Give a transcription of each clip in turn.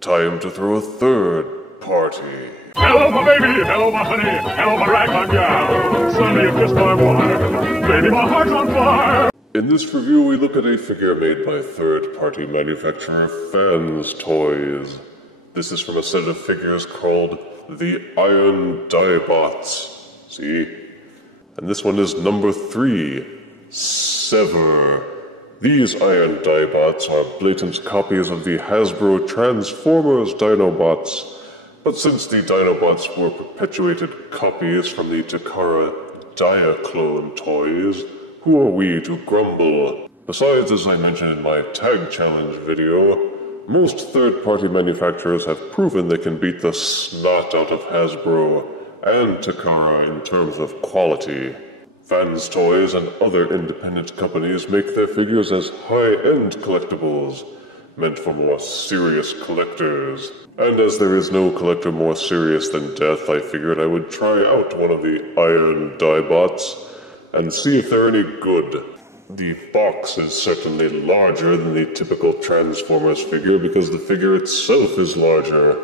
Time to throw a third party. Hello, my baby. Hello, my honey. Hello, my ragtime gal. Suddenly you kissed my wife. Baby, my heart's on fire. In this review, we look at a figure made by third-party manufacturer Fans Toys. This is from a set of figures called the Iron Dibots. See? And this one is number 3, Sever. These Iron Dibots are blatant copies of the Hasbro Transformers Dinobots. But since the Dinobots were perpetuated copies from the Takara Diaclone toys, who are we to grumble? Besides, as I mentioned in my Tag Challenge video, most third-party manufacturers have proven they can beat the snot out of Hasbro and Takara in terms of quality. Fans Toys and other independent companies make their figures as high-end collectibles, meant for more serious collectors. And as there is no collector more serious than death, I figured I would try out one of the Iron Dibots and see if they're any good. The box is certainly larger than the typical Transformers figure because the figure itself is larger.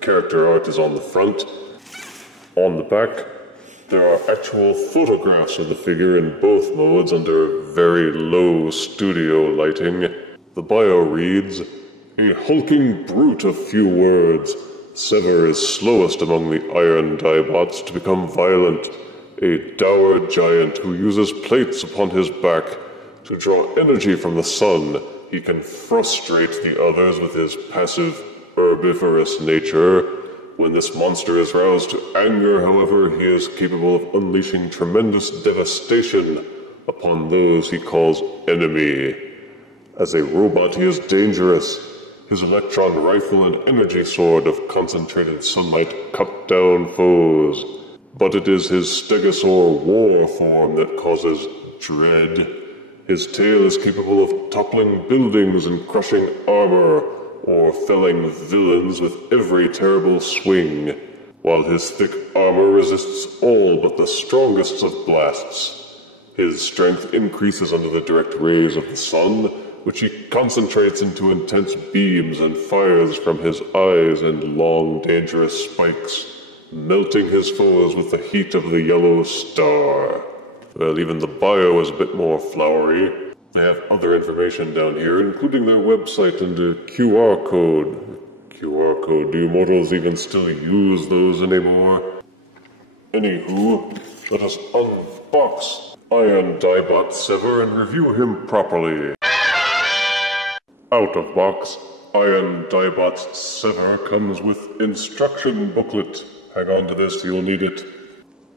Character art is on the front. On the back, there are actual photographs of the figure in both modes under very low studio lighting. The bio reads, "A hulking brute of few words. Sever is slowest among the Iron Dibots to become violent. A dour giant who uses plates upon his back. To draw energy from the sun, he can frustrate the others with his passive, herbivorous nature. When this monster is roused to anger, however, he is capable of unleashing tremendous devastation upon those he calls enemy. As a robot, he is dangerous. His electron rifle and energy sword of concentrated sunlight cut down foes. But it is his stegosaur war form that causes dread. His tail is capable of toppling buildings and crushing armor, or felling villains with every terrible swing, while his thick armor resists all but the strongest of blasts. His strength increases under the direct rays of the sun, which he concentrates into intense beams and fires from his eyes and long, dangerous spikes, melting his foes with the heat of the yellow star. Well, even the bio is a bit more flowery. They have other information down here, including their website and a QR code. QR code, do you mortals even still use those anymore? Anywho, let us unbox Iron Dibot Sever and review him properly. Out of box, Iron Dibot Sever comes with instruction booklet. Hang on to this, you'll need it.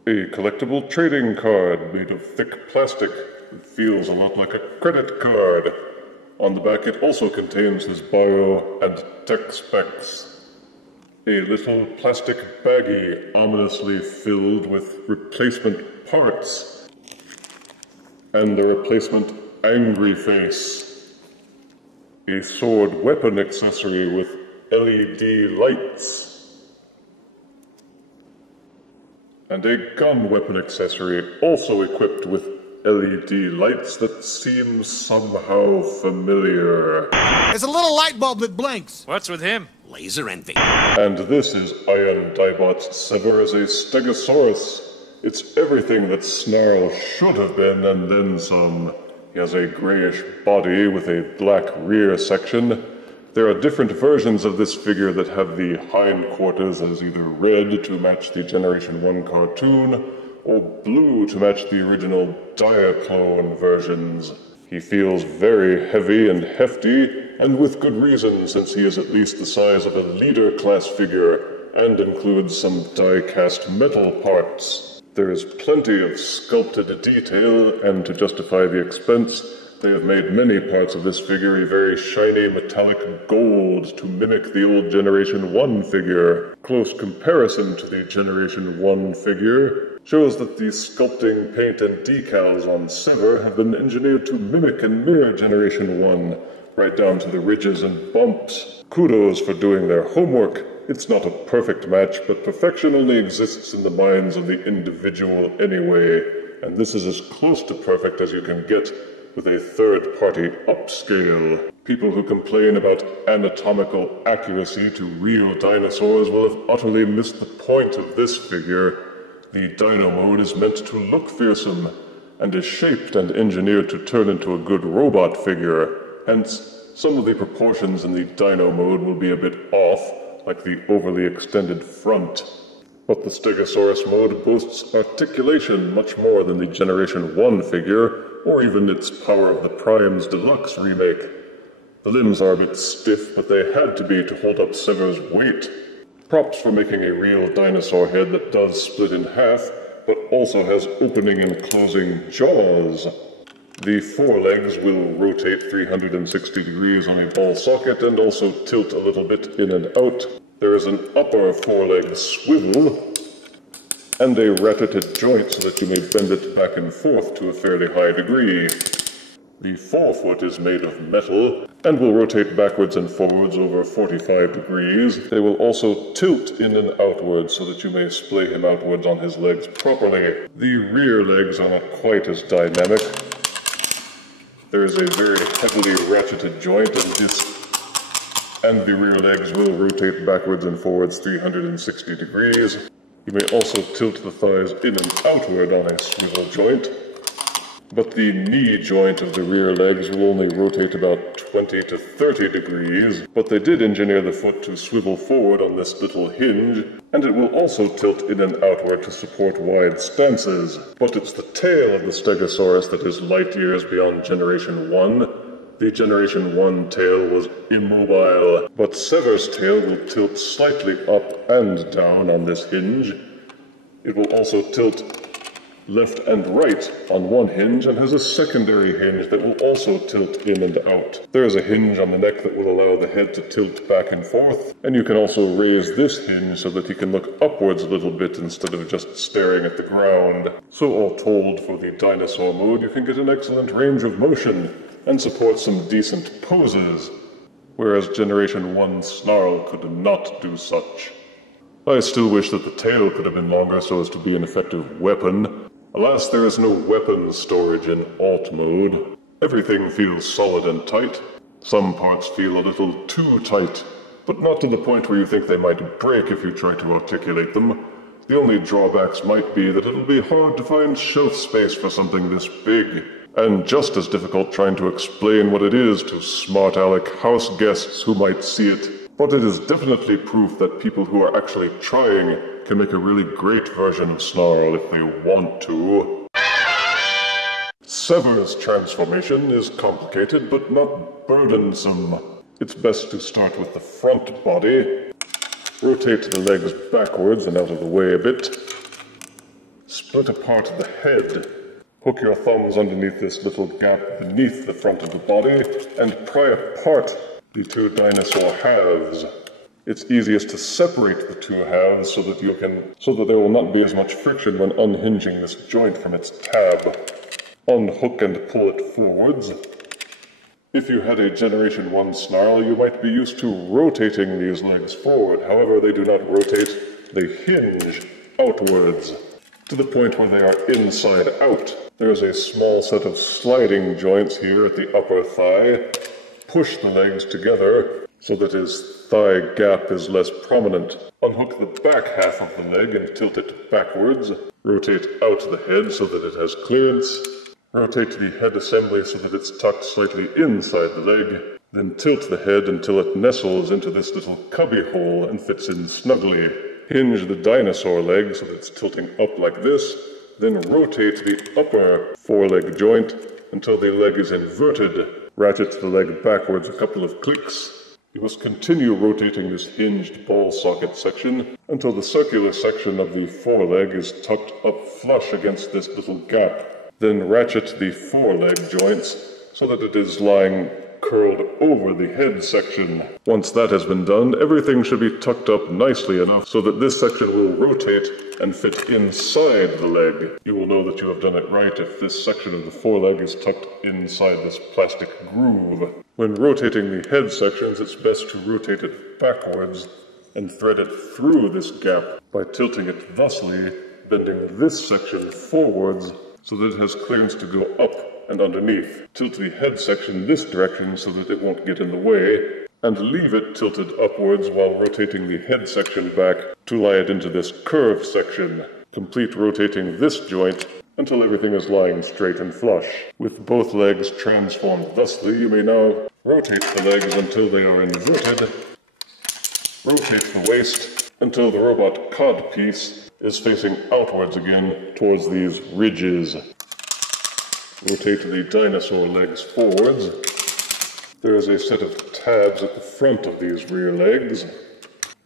A collectible trading card made of thick plastic. It feels a lot like a credit card. On the back it also contains his bio and tech specs. A little plastic baggie ominously filled with replacement parts. And the replacement angry face. A sword weapon accessory with LED lights. And a gun weapon accessory also equipped with LED lights that seem somehow familiar. There's a little light bulb that blinks. What's with him? Laser envy. And this is Iron Dibot Sever as a Stegosaurus. It's everything that Snarl should have been and then some. He has a grayish body with a black rear section. There are different versions of this figure that have the hindquarters as either red to match the Generation 1 cartoon, or blue to match the original Diaclone versions. He feels very heavy and hefty, and with good reason since he is at least the size of a leader-class figure, and includes some die-cast metal parts. There is plenty of sculpted detail, and to justify the expense, they have made many parts of this figure a very shiny metallic gold to mimic the old Generation 1 figure. Close comparison to the Generation 1 figure shows that the sculpting, paint, and decals on Sever have been engineered to mimic and mirror Generation 1, right down to the ridges and bumps. Kudos for doing their homework. It's not a perfect match, but perfection only exists in the minds of the individual anyway, and this is as close to perfect as you can get with a third-party upscale. People who complain about anatomical accuracy to real dinosaurs will have utterly missed the point of this figure. The Dino mode is meant to look fearsome, and is shaped and engineered to turn into a good robot figure. Hence, some of the proportions in the Dino mode will be a bit off, like the overly extended front. But the Stegosaurus mode boasts articulation much more than the Generation 1 figure, or even its Power of the Primes Deluxe remake. The limbs are a bit stiff, but they had to be to hold up Sever's weight. Props for making a real dinosaur head that does split in half, but also has opening and closing jaws. The forelegs will rotate 360 degrees on a ball socket and also tilt a little bit in and out. There is an upper foreleg swivel and a ratcheted joint so that you may bend it back and forth to a fairly high degree. The forefoot is made of metal and will rotate backwards and forwards over 45 degrees. They will also tilt in and outwards so that you may splay him outwards on his legs properly. The rear legs are not quite as dynamic. There is a very heavily ratcheted joint and the rear legs will rotate backwards and forwards 360 degrees. You may also tilt the thighs in and outward on a swivel joint. But the knee joint of the rear legs will only rotate about 20 to 30 degrees, but they did engineer the foot to swivel forward on this little hinge, and it will also tilt in and outward to support wide stances. But it's the tail of the Stegosaurus that is light years beyond Generation 1. The Generation 1 tail was immobile, but Sever's tail will tilt slightly up and down on this hinge. It will also tilt left and right on one hinge and has a secondary hinge that will also tilt in and out. There is a hinge on the neck that will allow the head to tilt back and forth, and you can also raise this hinge so that he can look upwards a little bit instead of just staring at the ground. So all told, for the dinosaur mode, you can get an excellent range of motion and support some decent poses, whereas Generation 1 Snarl could not do such. I still wish that the tail could have been longer so as to be an effective weapon. Alas, there is no weapon storage in Alt mode. Everything feels solid and tight. Some parts feel a little too tight, but not to the point where you think they might break if you try to articulate them. The only drawbacks might be that it'll be hard to find shelf space for something this big, and just as difficult trying to explain what it is to smart aleck house guests who might see it. But it is definitely proof that people who are actually trying can make a really great version of Snarl if they want to. Sever's transformation is complicated but not burdensome. It's best to start with the front body. Rotate the legs backwards and out of the way a bit. Split apart the head. Hook your thumbs underneath this little gap beneath the front of the body and pry apart the two dinosaur halves. It's easiest to separate the two halves so that there will not be as much friction when unhinging this joint from its tab. Unhook and pull it forwards. If you had a Generation 1 Snarl, you might be used to rotating these legs forward. However, they do not rotate, they hinge outwards to the point where they are inside out. There is a small set of sliding joints here at the upper thigh. Push the legs together so that his thigh gap is less prominent. Unhook the back half of the leg and tilt it backwards. Rotate out the head so that it has clearance. Rotate the head assembly so that it's tucked slightly inside the leg. Then tilt the head until it nestles into this little cubby hole and fits in snugly. Hinge the dinosaur leg so that it's tilting up like this. Then rotate the upper foreleg joint until the leg is inverted. Ratchet the leg backwards a couple of clicks. You must continue rotating this hinged ball socket section until the circular section of the foreleg is tucked up flush against this little gap. Then ratchet the foreleg joints so that it is lying curled over the head section. Once that has been done, everything should be tucked up nicely enough so that this section will rotate and fit inside the leg. You will know that you have done it right if this section of the foreleg is tucked inside this plastic groove. When rotating the head sections, it's best to rotate it backwards and thread it through this gap by tilting it thusly, bending this section forwards so that it has clearance to go up and underneath. Tilt the head section this direction so that it won't get in the way, and leave it tilted upwards while rotating the head section back to lie it into this curved section. Complete rotating this joint until everything is lying straight and flush. With both legs transformed thusly, you may now rotate the legs until they are inverted, rotate the waist until the robot cod piece is facing outwards again towards these ridges. Rotate the dinosaur legs forwards. There is a set of tabs at the front of these rear legs.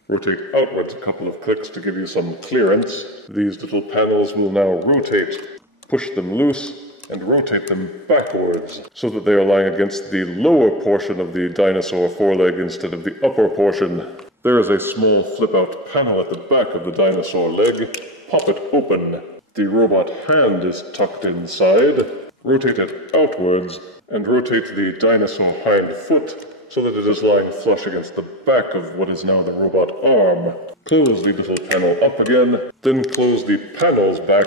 Rotate outwards a couple of clicks to give you some clearance. These little panels will now rotate. Push them loose and rotate them backwards so that they are lying against the lower portion of the dinosaur foreleg instead of the upper portion. There is a small flip-out panel at the back of the dinosaur leg. Pop it open. The robot hand is tucked inside. Rotate it outwards and rotate the dinosaur hind foot so that it is lying flush against the back of what is now the robot arm. Close the little panel up again, then close the panels back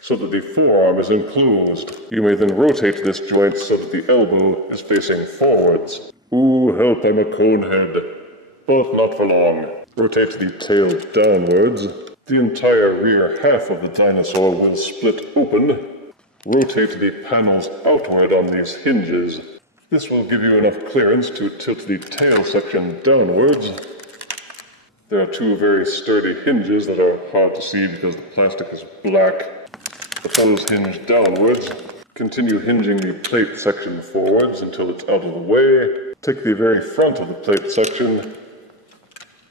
so that the forearm is enclosed. You may then rotate this joint so that the elbow is facing forwards. Ooh, help, I'm a conehead. But not for long. Rotate the tail downwards. The entire rear half of the dinosaur will split open. Rotate the panels outward on these hinges. This will give you enough clearance to tilt the tail section downwards. There are two very sturdy hinges that are hard to see because the plastic is black. Put those hinge downwards. Continue hinging the plate section forwards until it's out of the way. Take the very front of the plate section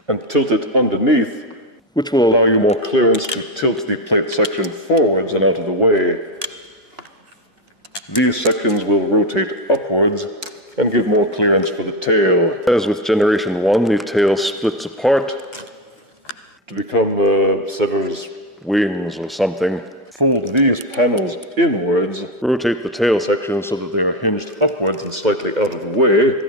and tilt it underneath, which will allow you more clearance to tilt the plate section forwards and out of the way. These sections will rotate upwards and give more clearance for the tail. As with Generation 1, the tail splits apart to become Sever's wings or something. Fold these panels inwards, rotate the tail section so that they are hinged upwards and slightly out of the way.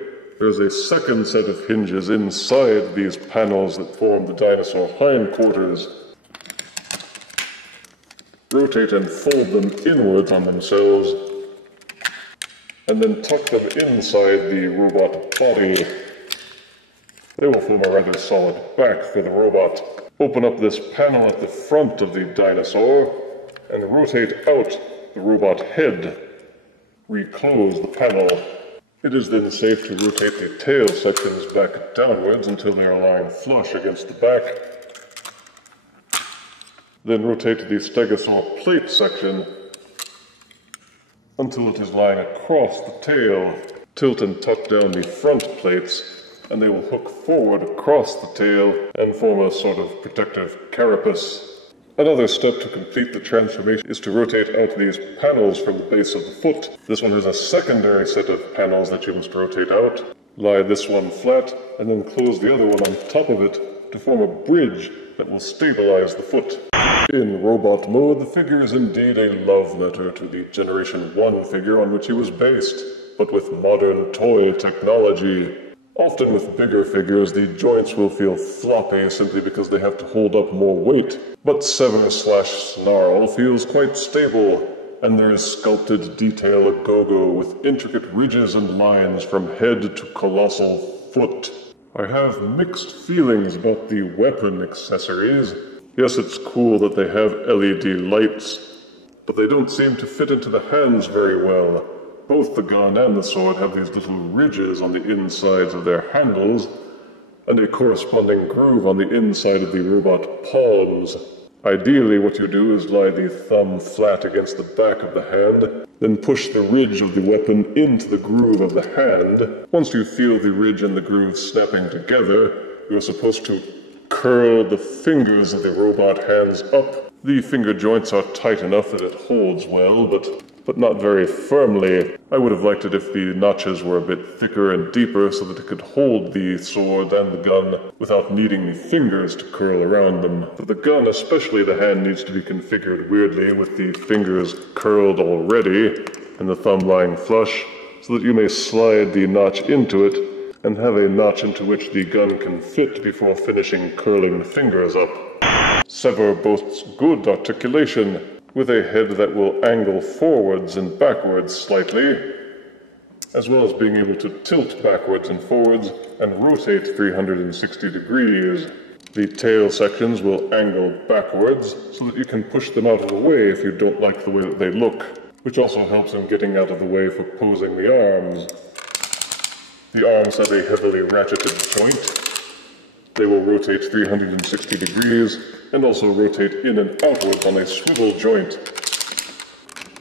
There's a second set of hinges inside these panels that form the dinosaur hindquarters. Rotate and fold them inwards on themselves, and then tuck them inside the robot body. They will form a rather solid back for the robot. Open up this panel at the front of the dinosaur, and rotate out the robot head. Reclose the panel. It is then safe to rotate the tail sections back downwards until they are lying flush against the back. Then rotate the stegosaur plate section until it is lying across the tail. Tilt and tuck down the front plates, and they will hook forward across the tail and form a sort of protective carapace. Another step to complete the transformation is to rotate out these panels from the base of the foot. This one has a secondary set of panels that you must rotate out. Lie this one flat, and then close the other one on top of it to form a bridge that will stabilize the foot. In robot mode, the figure is indeed a love letter to the Generation 1 figure on which he was based, but with modern toy technology. Often with bigger figures, the joints will feel floppy simply because they have to hold up more weight. But Sever/Snarl feels quite stable, and there is sculpted detail a go-go with intricate ridges and lines from head to colossal foot. I have mixed feelings about the weapon accessories. Yes, it's cool that they have LED lights, but they don't seem to fit into the hands very well. Both the gun and the sword have these little ridges on the insides of their handles, and a corresponding groove on the inside of the robot palms. Ideally, what you do is lie the thumb flat against the back of the hand, then push the ridge of the weapon into the groove of the hand. Once you feel the ridge and the groove snapping together, you are supposed to curl the fingers of the robot hands up. The finger joints are tight enough that it holds well, but not very firmly. I would have liked it if the notches were a bit thicker and deeper so that it could hold the sword and the gun without needing the fingers to curl around them. For the gun, especially, the hand needs to be configured weirdly with the fingers curled already and the thumb lying flush so that you may slide the notch into it and have a notch into which the gun can fit before finishing curling the fingers up. Sever boasts good articulation. with a head that will angle forwards and backwards slightly, as well as being able to tilt backwards and forwards and rotate 360 degrees. The tail sections will angle backwards so that you can push them out of the way if you don't like the way that they look, which also helps in getting out of the way for posing the arms. The arms have a heavily ratcheted joint. They will rotate 360 degrees and also rotate in and outwards on a swivel joint.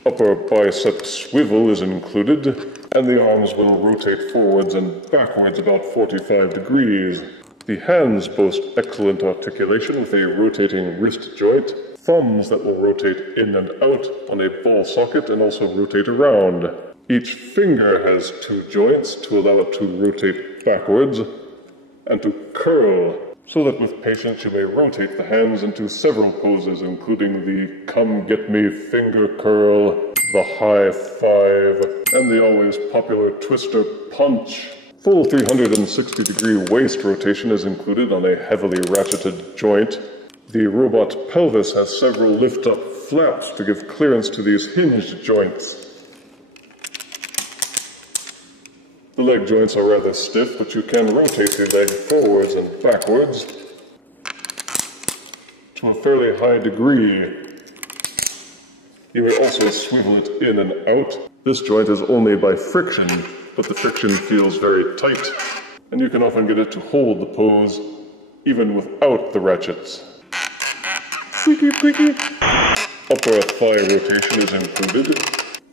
Upper bicep swivel is included, and the arms will rotate forwards and backwards about 45 degrees. The hands boast excellent articulation with a rotating wrist joint, thumbs that will rotate in and out on a ball socket and also rotate around. Each finger has 2 joints to allow it to rotate backwards and to curl, so that with patience you may rotate the hands into several poses, including the come get me finger curl, the high five, and the always popular twister punch. Full 360 degree waist rotation is included on a heavily ratcheted joint. The robot pelvis has several lift-up flaps to give clearance to these hinged joints. The leg joints are rather stiff, but you can rotate the leg forwards and backwards to a fairly high degree. You may also swivel it in and out. This joint is only by friction, but the friction feels very tight, and you can often get it to hold the pose even without the ratchets. Squeaky, squeaky. Upper thigh rotation is included,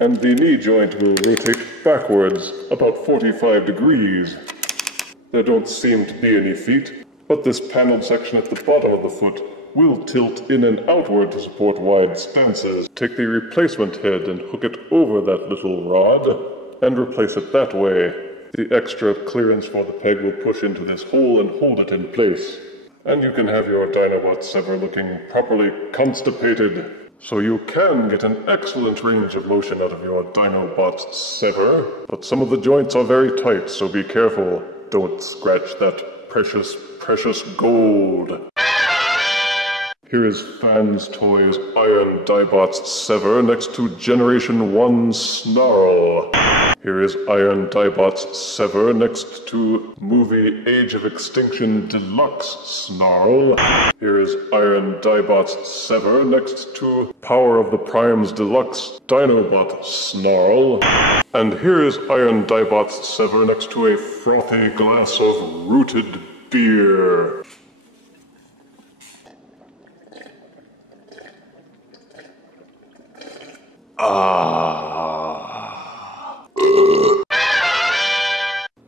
and the knee joint will rotate backwards about 45 degrees. There don't seem to be any feet, but this paneled section at the bottom of the foot will tilt in and outward to support wide stances. Take the replacement head and hook it over that little rod, and replace it that way. The extra clearance for the peg will push into this hole and hold it in place. And you can have your Dinobot Sever looking properly constipated. So you can get an excellent range of motion out of your Dinobot Sever, but some of the joints are very tight, so be careful. Don't scratch that precious, precious gold. Here is Fans Toys Iron Dibots Sever next to Generation 1 Snarl. Here is Iron Dibots Sever next to Movie Age of Extinction Deluxe Snarl. Here is Iron Dibots Sever next to Power of the Primes Deluxe Dinobot Snarl. And here is Iron Dibots Sever next to a frothy glass of rooted beer.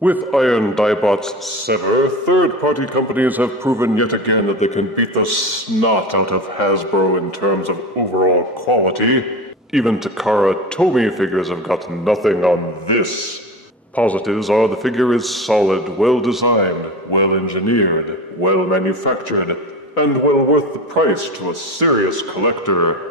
With Iron Dibots Sever, third-party companies have proven yet again that they can beat the snot out of Hasbro in terms of overall quality. Even Takara Tomy figures have got nothing on this. Positives are the figure is solid, well-designed, well-engineered, well-manufactured, and well worth the price to a serious collector.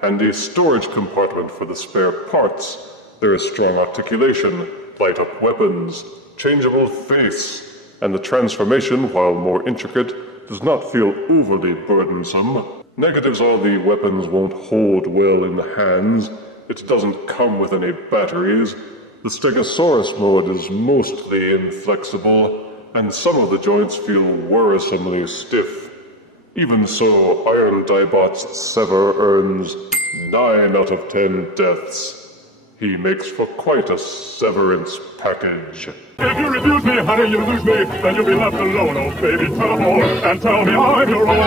Handy storage compartment for the spare parts. There is strong articulation, light-up weapons, changeable face, and the transformation, while more intricate, does not feel overly burdensome. Negatives are the weapons won't hold well in the hands, it doesn't come with any batteries, the Stegosaurus mode is mostly inflexible, and some of the joints feel worrisomely stiff. Even so, Iron Dibots Sever earns 9 out of 10 deaths. He makes for quite a severance package. If you refuse me, honey, you lose me. Then you'll be left alone, oh baby. Tell them all, and tell me I'm your own.